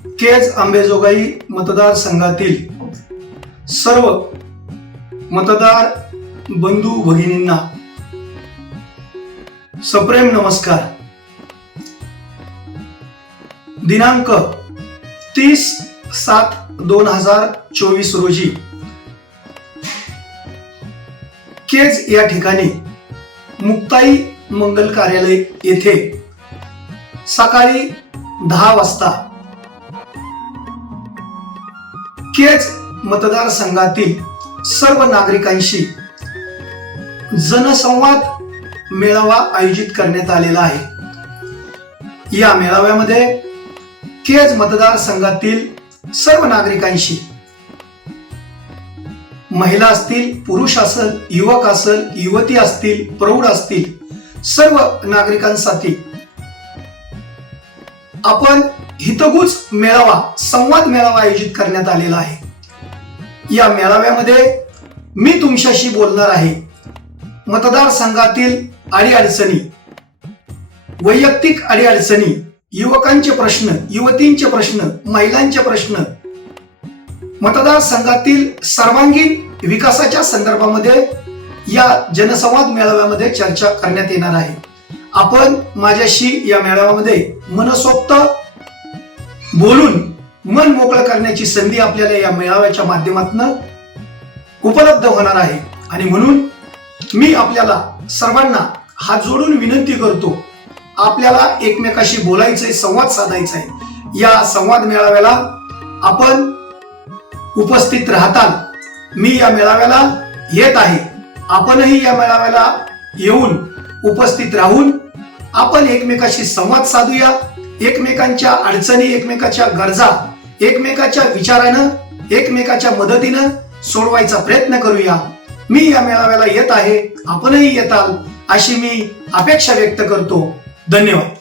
केज आंबेजोगाई मतदारसंघातील सर्व मतदार बंधू भगिनींना सप्रेम नमस्कार। दिनांक 30/7/2024 रोजी केज या ठिकाणी मुक्ताई मंगल कार्यालय येथे सकाळी 10 वाजता केज मतदारसंघातील सर्व नागरिकांशी जनसंवाद मेळावा आयोजित करण्यात आलेला आहे। या मेळाव्यामध्ये केज मतदारसंघातील सर्व नागरिकांशी, महिला असतील, पुरुष असेल, युवक असेल, युवती असतील, प्रौढ असतील, सर्व नागरिकांसाठी आपण हितगुज मेळावा, संवाद मेळावा आयोजित करण्यात आलेला आहे। या मेळाव्यामध्ये मी तुमच्याशी बोलणार आहे मतदारसंघातील अडीअडचणी, वैयक्तिक अडीअडचणी, युवकांचे प्रश्न, युवतींचे प्रश्न, महिलांचे प्रश्न, मतदारसंघातील सर्वांगीण विकासाच्या संदर्भामध्ये या जनसंवाद मेळाव्यामध्ये चर्चा करण्यात येणार आहे। आपण माझ्याशी या मेळाव्यामध्ये मनसोक्त बोलून मन मोकळं करण्याची संधी आपल्याला या मेळाव्याच्या माध्यमातून उपलब्ध होणार आहे आणि म्हणून मी आपल्याला सर्वांना हात जोडून विनंती करतो, आपल्याला एकमेकाशी बोलायचंय, संवाद साधायचा आहे। या संवाद मेळाव्याला आपण उपस्थित राहताल। मी या मेळाव्याला येत आहे, आपणही या मेळाव्याला येऊन उपस्थित राहून आपण एकमेकाशी संवाद साधूया, एकमेकांच्या अडचणी, एकमेकाच्या गरजा, एकमेकाच्या विचारानं, एकमेकाच्या मदतीनं सोडवायचा प्रयत्न करूया। मी या मेळाव्याला येत आहे, आपणही येताल अशी मी अपेक्षा व्यक्त करतो। धन्यवाद।